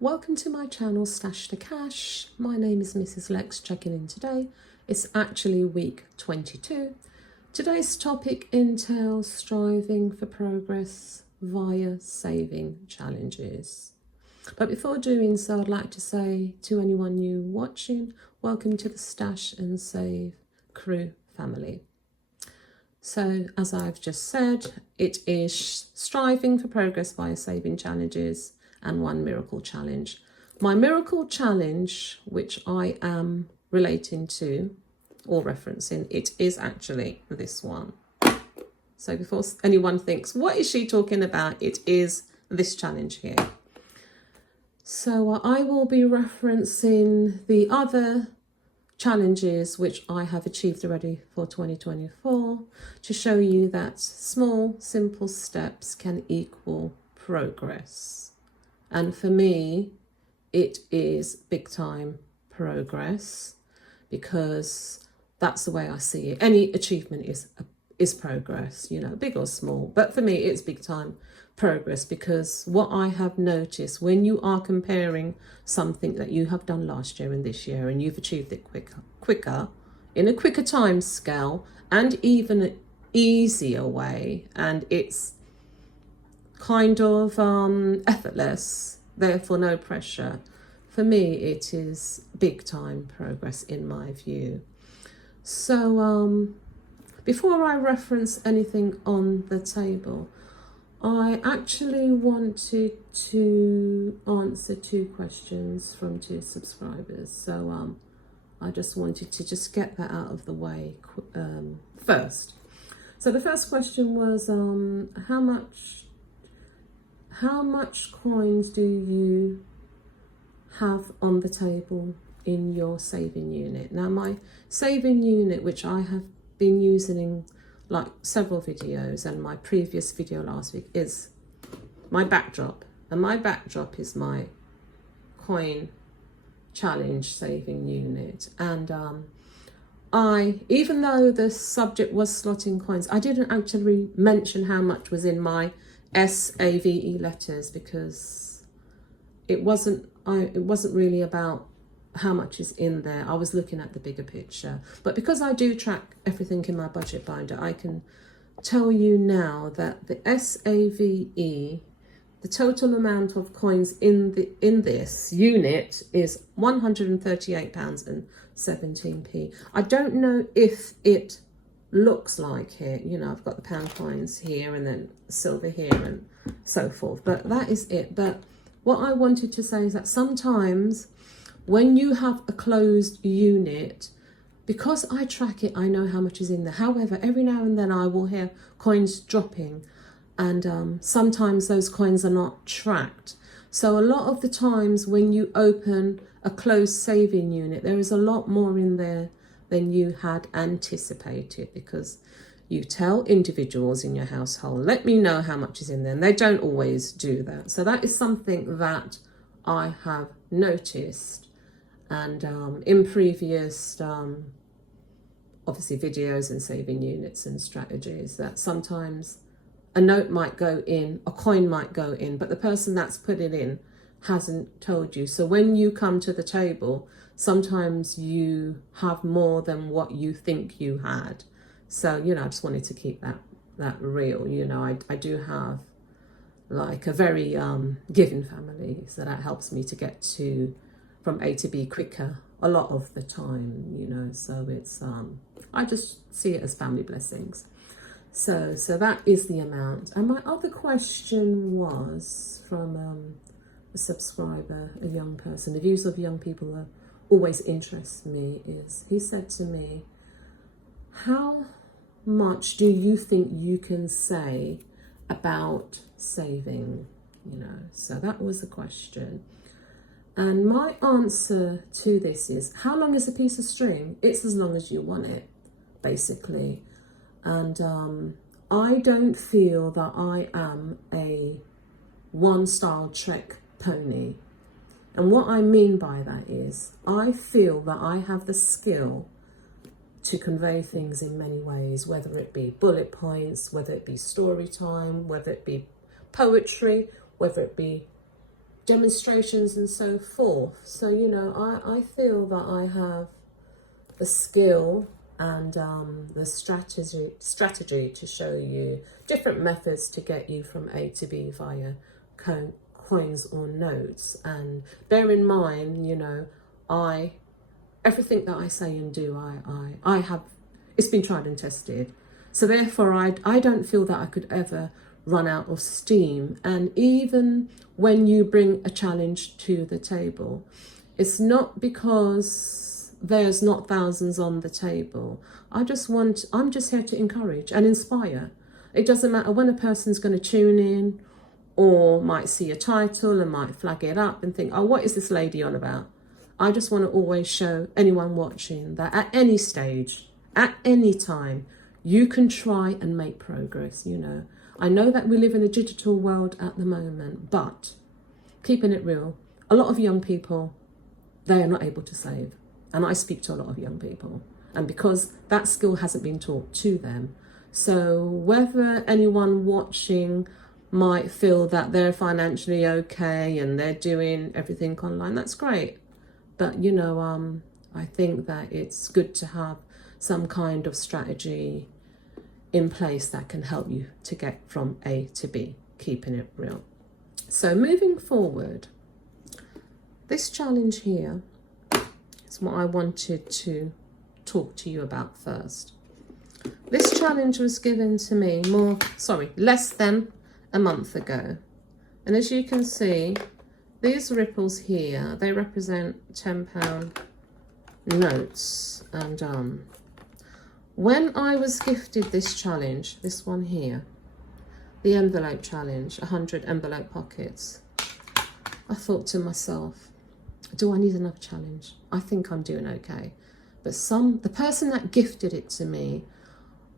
Welcome to my channel Stash the Cash. My name is Mrs. Lex checking in today. It's actually week 22. Today's topic entails striving for progress via saving challenges. But before doing so, I'd like to say to anyone new watching, welcome to the Stash and Save crew family. So as I've just said, it is striving for progress via saving challenges and one miracle challenge. My miracle challenge, which I am relating to or referencing, it is actually this one. So before anyone thinks, what is she talking about? It is this challenge here. So I will be referencing the other challenges which I have achieved already for 2024 to show you that small, simple steps can equal progress. And for me, it is big time progress because that's the way I see it. Any achievement is progress, you know, big or small. But for me, it's big time progress because what I have noticed when you are comparing something that you have done last year and this year and you've achieved it quicker in a quicker time scale and even an easier way, and it's kind of effortless, therefore no pressure. For me, it is big time progress in my view. So before I reference anything on the table, I actually wanted to answer two questions from two subscribers. So I just wanted to just get that out of the way first. So the first question was how much coins do you have on the table in your saving unit? Now my saving unit, which I have been using in like several videos, and my previous video last week, is my backdrop, and my backdrop is my coin challenge saving unit. And even though the subject was slotting coins, I didn't actually mention how much was in my SAVE letters because it wasn't really about how much is in there. I was looking at the bigger picture. But because I do track everything in my budget binder, I can tell you now that the SAVE, the total amount of coins in this unit is £138.17. I don't know if it looks like here, you know, I've got the pound coins here and then silver here and so forth, but that is it. But what I wanted to say is that sometimes when you have a closed unit, because I track it, I know how much is in there. However, every now and then I will hear coins dropping, and sometimes those coins are not tracked. So a lot of the times when you open a closed saving unit, there is a lot more in there than you had anticipated, because you tell individuals in your household, let me know how much is in there, and they don't always do that. So that is something that I have noticed, and in previous obviously videos and saving units and strategies, that sometimes a note might go in, a coin might go in, but the person that's put it in hasn't told you. So when you come to the table, sometimes you have more than what you think you had. So, you know, I just wanted to keep that real. You know, I do have like a very giving family, so that helps me to get to from A to B quicker a lot of the time, you know. So it's I just see it as family blessings. So that is the amount. And my other question was from a subscriber, a young person. The views of young people are always interest me. Is he said to me, how much do you think you can say about saving? You know, so that was the question. And my answer to this is, how long is a piece of string? It's as long as you want it, basically. And I don't feel that I am a one-style trek pony. And what I mean by that is, I feel that I have the skill to convey things in many ways, whether it be bullet points, whether it be story time, whether it be poetry, whether it be demonstrations and so forth. So, you know, I feel that I have the skill and the strategy to show you different methods to get you from A to B via coins or notes. And bear in mind, you know, everything that I say and do, I have, it's been tried and tested. So therefore, I don't feel that I could ever run out of steam. And even when you bring a challenge to the table, it's not because there's not thousands on the table. I'm just here to encourage and inspire. It doesn't matter when a person's going to tune in or might see a title and might flag it up and think, oh, what is this lady on about? I just want to always show anyone watching that at any stage, at any time, you can try and make progress, you know. I know that we live in a digital world at the moment, but keeping it real, a lot of young people, they are not able to save. And I speak to a lot of young people. And because that skill hasn't been taught to them. So whether anyone watching might feel that they're financially okay and they're doing everything online, that's great. But, you know, I think that it's good to have some kind of strategy in place that can help you to get from A to B, keeping it real. So moving forward, this challenge here is what I wanted to talk to you about first. This challenge was given to me less than a month ago. And as you can see, these ripples here, they represent £10 notes. And when I was gifted this challenge, this one here, the envelope challenge, 100 envelope pockets, I thought to myself, do I need another challenge? I think I'm doing okay. But the person that gifted it to me,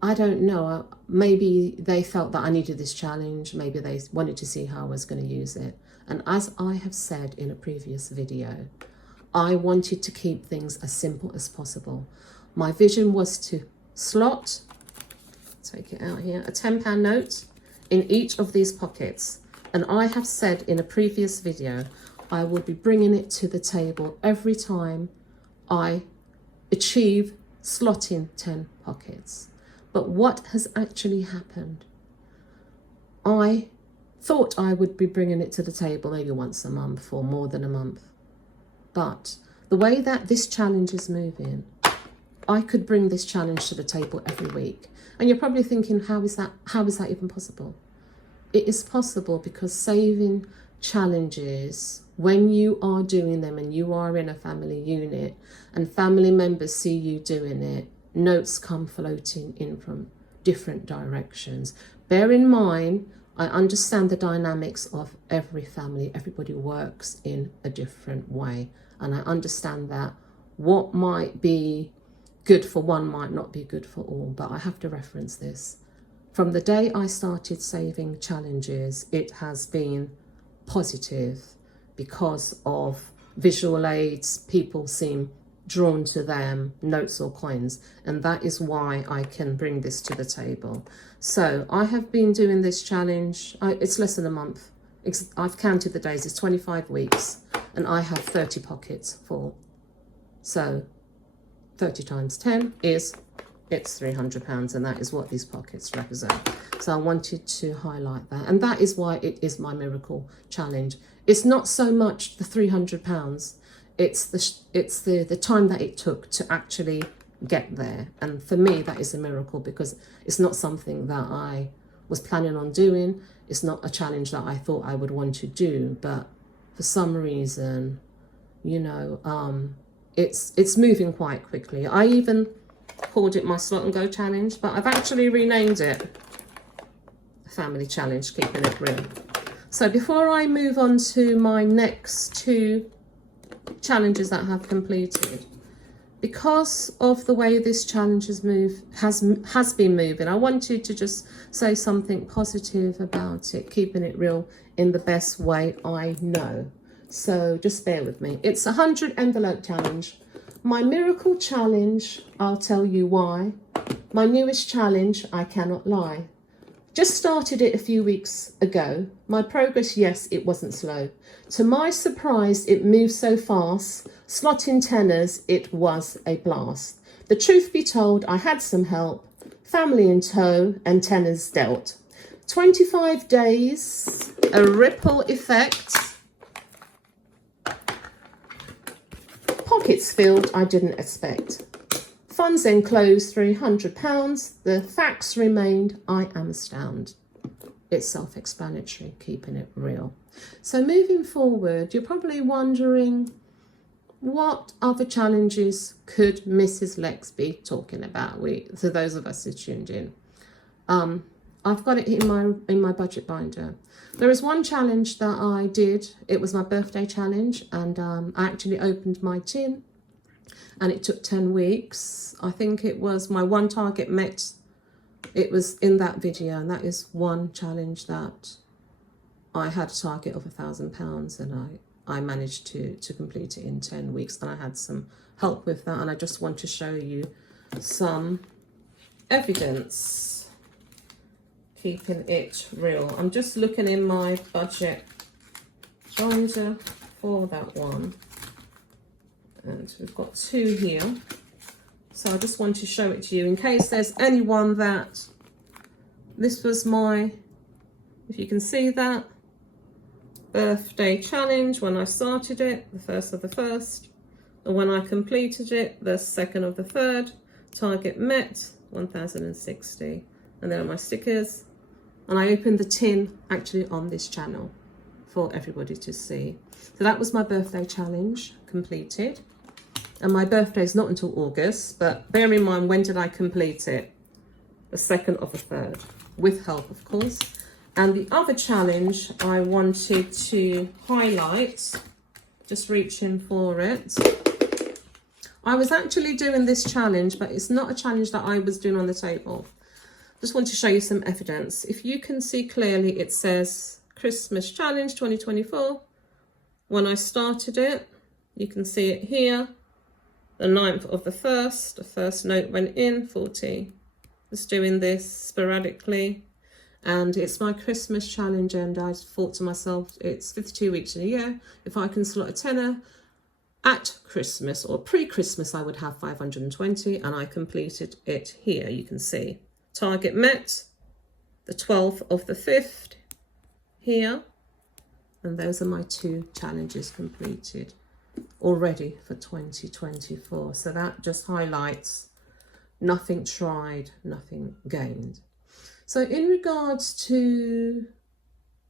I don't know, maybe they felt that I needed this challenge. Maybe they wanted to see how I was going to use it. And as I have said in a previous video, I wanted to keep things as simple as possible. My vision was to slot, take it out here, a £10 note in each of these pockets. And I have said in a previous video, I would be bringing it to the table every time I achieve slotting 10 pockets. But what has actually happened? I thought I would be bringing it to the table maybe once a month or more than a month. But the way that this challenge is moving, I could bring this challenge to the table every week. And you're probably thinking, how is that even possible? It is possible because saving challenges, when you are doing them and you are in a family unit and family members see you doing it, notes come floating in from different directions. Bear in mind, I understand the dynamics of every family. Everybody works in a different way. And I understand that what might be good for one might not be good for all. But I have to reference this. From the day I started saving challenges, it has been positive because of visual aids. People seem drawn to them, notes or coins, and that is why I can bring this to the table. So I have been doing this challenge, it's less than a month. I've counted the days, it's 25 weeks, and I have 30 pockets full. So 30 times 10 it's £300, and that is what these pockets represent. So I wanted to highlight that, and that is why it is my miracle challenge. It's not so much the £300, it's the time that it took to actually get there. And for me, that is a miracle because it's not something that I was planning on doing. It's not a challenge that I thought I would want to do, but for some reason, you know, it's moving quite quickly. I even called it my slot and go challenge, but I've actually renamed it family challenge, keeping it real. So before I move on to my next two challenges that I have completed, because of the way this challenge has been moving, I wanted to just say something positive about it, keeping it real in the best way I know. So just bear with me. It's a 100 envelope challenge. My miracle challenge, I'll tell you why. My newest challenge, I cannot lie. Just started it a few weeks ago. My progress, yes, it wasn't slow. To my surprise, it moved so fast. Slotting tenors, it was a blast. The truth be told, I had some help. Family in tow and tenors dealt. 25 days, a ripple effect. Pockets filled I didn't expect. Funds enclosed £300. The facts remained, I am astounded. It's self-explanatory, keeping it real. So moving forward, you're probably wondering, what other challenges could Mrs. Lex be talking about? To those of us who tuned in, I've got it in my budget binder. There is one challenge that I did. It was my birthday challenge, and I actually opened my tin, and it took 10 weeks. I think it was my one target met. It was in that video, and that is one challenge that I had a target of £1,000, and I managed to complete it in 10 weeks, and I had some help with that, and I just want to show you some evidence, keeping it real. I'm just looking in my budget binder for that one, and we've got two here, so I just want to show it to you in case there's anyone that this was my, if you can see that, birthday challenge when I started it, the 1st of the 1st, and when I completed it, the 2nd of the 3rd, target met, 1,060, and there are my stickers, and I opened the tin actually on this channel for everybody to see. So that was my birthday challenge completed, and my birthday is not until August, but bear in mind, when did I complete it? The 2nd of the 3rd, with help of course. And the other challenge I wanted to highlight, just reaching for it. I was actually doing this challenge, but it's not a challenge that I was doing on the table. Just want to show you some evidence. If you can see clearly, it says Christmas Challenge 2024. When I started it, you can see it here. The 9th of the 1st, the first note went in, 40. Just doing this sporadically. And it's my Christmas challenge, and I thought to myself, it's 52 weeks in a year. If I can slot a tenner at Christmas or pre-Christmas, I would have 520, and I completed it here. You can see target met, the 12th of the 5th here, and those are my two challenges completed already for 2024. So that just highlights nothing tried, nothing gained. So in regards to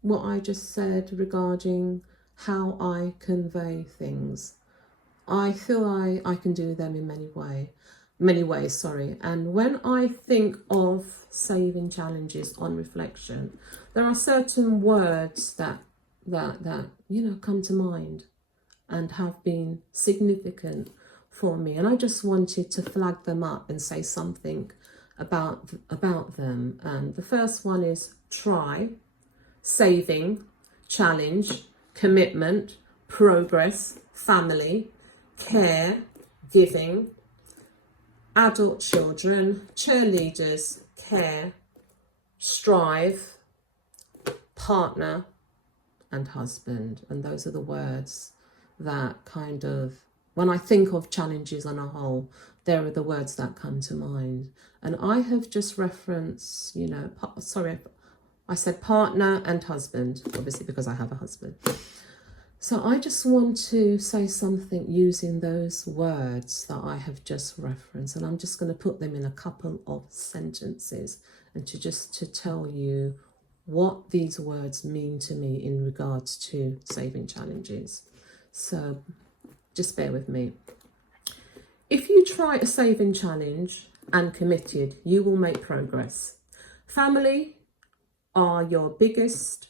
what I just said regarding how I convey things, I feel I can do them in many ways. And when I think of saving challenges on reflection, there are certain words that you know come to mind and have been significant for me, and I just wanted to flag them up and say something about them. And the first one is try, saving, challenge, commitment, progress, family, care, giving, adult children, cheerleaders, care, strive, partner, and husband. And those are the words that kind of, when I think of challenges on a whole, there are the words that come to mind. And I have just referenced, you know, sorry, I said partner and husband, obviously because I have a husband. So I just want to say something using those words that I have just referenced, and I'm just going to put them in a couple of sentences and to tell you what these words mean to me in regards to saving challenges. So just bear with me. If you try a saving challenge and committed, you will make progress. Family are your biggest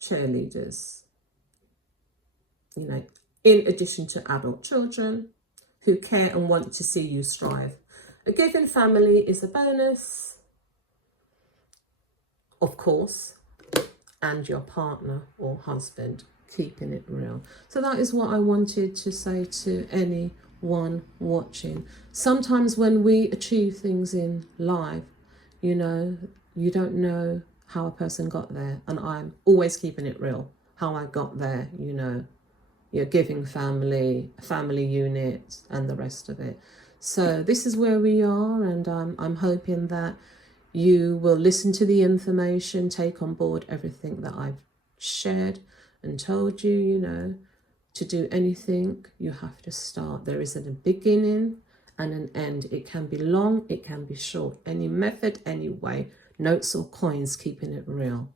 cheerleaders, you know, in addition to adult children who care and want to see you strive. A given family is a bonus, of course, and your partner or husband, keeping it real. So that is what I wanted to say to anyone watching. Sometimes when we achieve things in life, you know, you don't know how a person got there. And I'm always keeping it real, how I got there, you know, your giving family, family unit, and the rest of it. So this is where we are, and I'm hoping that you will listen to the information, take on board everything that I've shared and told you. You know, to do anything, you have to start. There isn't a beginning and an end. It can be long, it can be short. Any method, any way, notes or coins, keeping it real.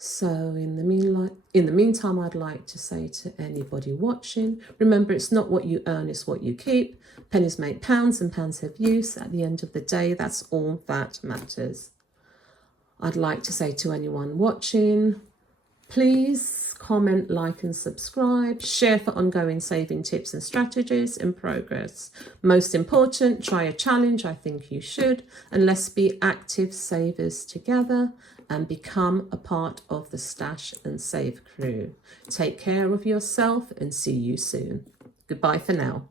So in the meantime, I'd like to say to anybody watching, remember, it's not what you earn, it's what you keep. Pennies make pounds and pounds have use. At the end of the day, that's all that matters. I'd like to say to anyone watching, please comment, like and subscribe. Share for ongoing saving tips and strategies in progress. Most important, try a challenge. I think you should. And let's be active savers together and become a part of the Stash and Save crew. Take care of yourself and see you soon. Goodbye for now.